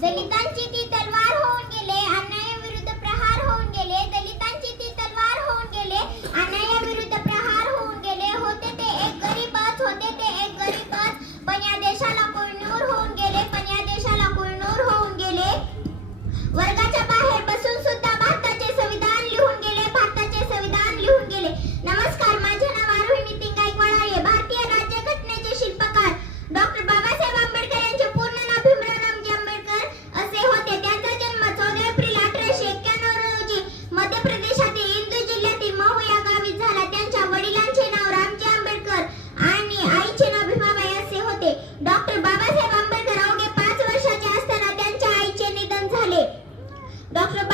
दलितांची ती तलवार होऊन गेले, अन्यायाविरुद्ध प्रहार होऊन गेले. दलितांची ती तलवार होऊन गेले, अन्यायाविरुद्ध प्रहार होऊन गेले. होते ते एक गरीबच, होते ते एक गरीबच, पण या देशाला कुळणूर होऊन गेले, पण या देशाला कुळणूर होऊन गेले. वर्गाच्या बाहेर बसून सुद्धा भारताचे संविधान लिहून गेले, भारताचे संविधान लिहून गेले. नमस्कार, माझे नाव आरोही नितीन गायकवाड आहे. भारतीय राज्यघटनेचे शिल्पकार डॉक्टर बाबासाहेब आंबेडकर यांचे पूर्ण नाव भीमराव रामजी आंबेडकर असे होते. त्यांचा जन्म 14 एप्रिल 1891 रोजी मध्य प्रदेशातील इंदूर जिल्ह्यातील महू या गावी झाला. त्यांच्या वडिलांचे नाव रामजी आंबेडकर आणि आईचे नाव भीमाबाई असे होते. डॉक्टर बाबासाहेब आंबेडकर अवघे 5 वर्षाचे असताना त्यांच्या आईचे निधन झाले. डॉक्टर